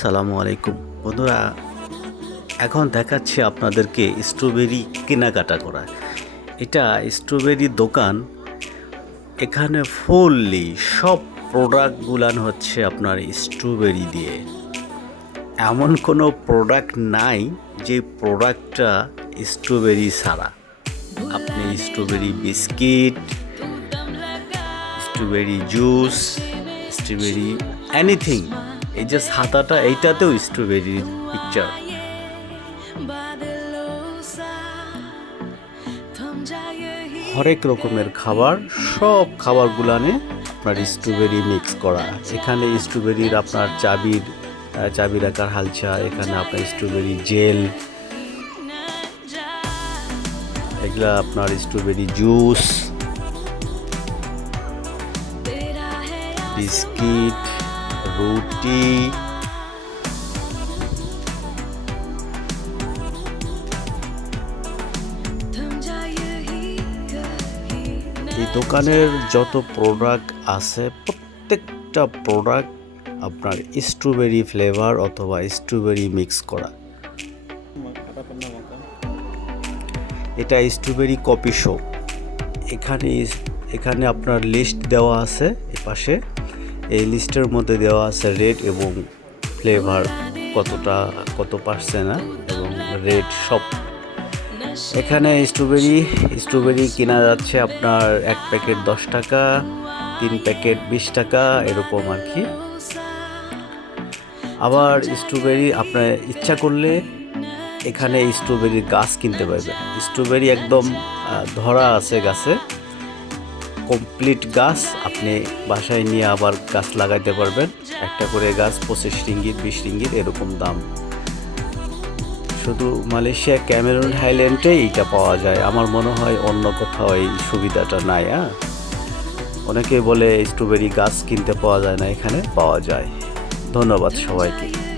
আসসালামু আলাইকুম। বন্ধুরা, এখন দেখাচ্ছি আপনাদেরকে স্ট্রবেরি কেনাকাটা করা। এটা স্ট্রবেরি দোকান, এখানে ফুললি সব প্রোডাক্টগুলান হচ্ছে আপনার স্ট্রবেরি দিয়ে। এমন কোনো প্রোডাক্ট নাই যে প্রোডাক্টটা স্ট্রবেরি ছাড়া। আপনি strawberry biscuit strawberry juice strawberry anything এই যে ছাতাটা, এইটাতেও স্ট্রবেরির পিকচার হরেক রকমের খাবার, সব খাবারগুলানে আপনার স্ট্রবেরি মিক্স করা। এখানে স্ট্রবেরির আপনার চাবির চাবি রাখার হালচা এখানে আপনার স্ট্রবেরি জেল এগুলা আপনার স্ট্রবেরি জুস বিস্কিট রুটি। এই দোকানের যত প্রোডাক্ট আছে, প্রত্যেকটা প্রোডাক্ট আপনার স্ট্রবেরি ফ্লেভার অথবা স্ট্রবেরি মিক্স করা। এটা স্ট্রবেরি কপি শপ এখানে এখানে আপনার লিস্ট দেওয়া আছে এই পাশে এই লিস্টের মধ্যে দেওয়া আছে রেট এবং ফ্লেভার কতটা, কত পার্সেন্ট এবং রেট সব। এখানে স্ট্রবেরি স্ট্রবেরি কেনা যাচ্ছে আপনার এক প্যাকেট দশ টাকা, তিন প্যাকেট বিশ টাকা, এরকম আর কি। আবার স্ট্রবেরি আপনার ইচ্ছা করলে এখানে স্ট্রবেরির গাছ কিনতে পারবেন। স্ট্রবেরি একদম ধরা আছে গাছে। কমপ্লিট গাছ আপনি বাসায় নিয়ে আবার গাছ লাগাইতে পারবেন। একটা করে গাছ পঁচিশ রিঙ্গিত, বিশ রিঙ্গিত এরকম দাম। শুধু মালয়েশিয়া, ক্যামেরুন হাইল্যান্ডে এইটা পাওয়া যায়। আমার মনে হয় অন্য কোথাও এই সুবিধাটা নাই হ্যাঁ? অনেকে বলে স্ট্রবেরি গাছ কিনতে পাওয়া যায় না, এখানে পাওয়া যায়। ধন্যবাদ সবাইকে।